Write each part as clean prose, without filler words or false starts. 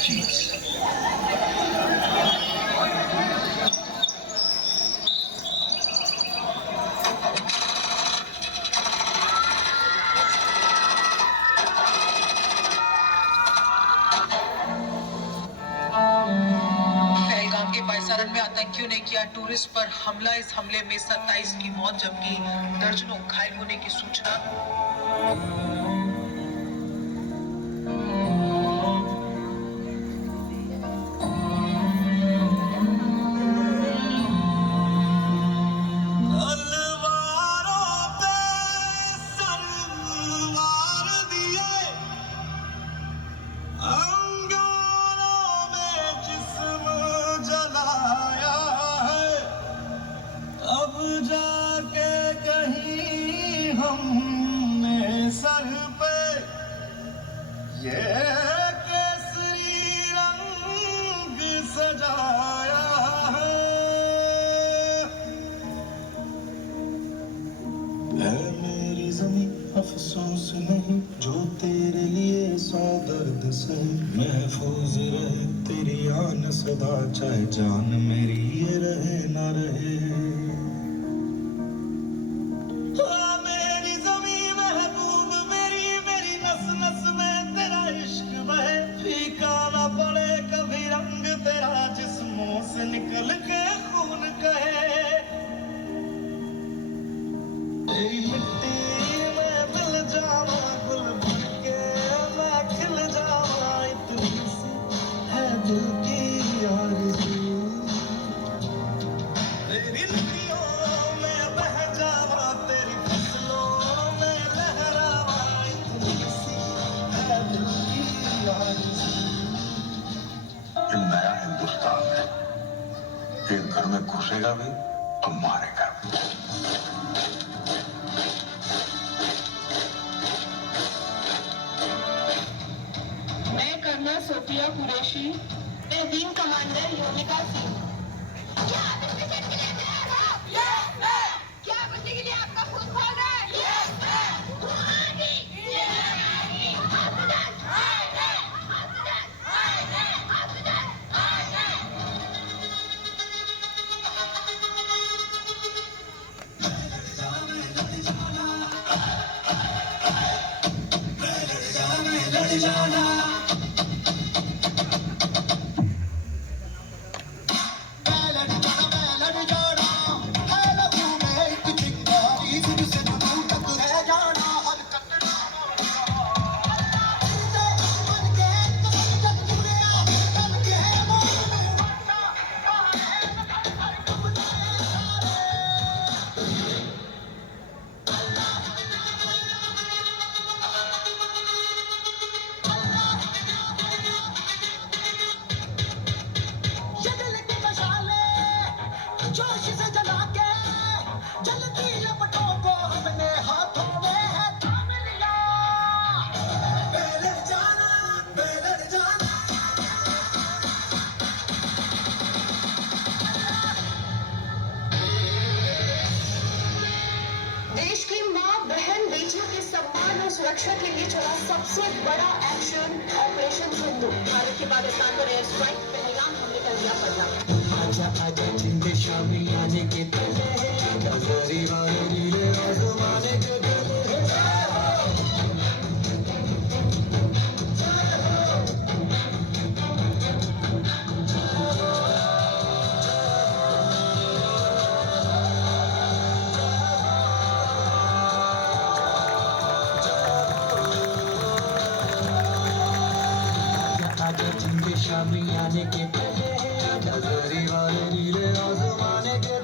चीज। पहलगाम के बायसारन में आतंकियों ने किया टूरिस्ट पर हमला। इस हमले में 27 की मौत जबकि दर्जनों घायल होने की सूचना। जाके कहीं हमने सर पे ये केसरी रंग सजाया है मेरी ज़मीं अफसोस नहीं जो तेरे लिए 100 दर्द सही। महफूज रहे तेरी आन सदा चाहे जान मेरी ये रहे ना रहे। से निकल के खून कहे तेरी मिट्टी में मिल जावा गुल बन के मैं खिल जावा इतनी सी है दिल की आरज़ू। तेरी नदियों में बह जावा तेरी फसलों में लहरावा इतनी सी है दिल की आरज़ू। ये नया हिंदुस्तान है, एक घर में घुसेगा भी तो मारेगा भी। मैं कर्नल सोफिया कुरैशी, मैं विंग कमांडर योमिका सिंह। क्या बच्चे के लिए आपका खून खोल रहा है? जाना जोश से जला के जलती लपटों को हमने हाथों में है थाम लिया। बेलड़ जाना बेलड़ जाना। देश की मां बहन बेटियों के सम्मान और सुरक्षा के लिए चला सबसे बड़ा एक्शन ऑपरेशन सिंधु। भारत के पाकिस्तान पर एयर स्ट्राइक पहलगाम हमले कर दिया पड़ता। आजा आजा जिंदे शामी आने के पहले नजरी वाले नीले आसमाने के आजा जिंदे शामी आने के पहले नजरी वाले नीले आसमाने के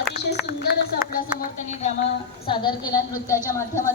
अतिशय सुंदर असं आपल्या समोर त्यांनी ड्रामा सादर केला नृत्याच्या माध्यमातून।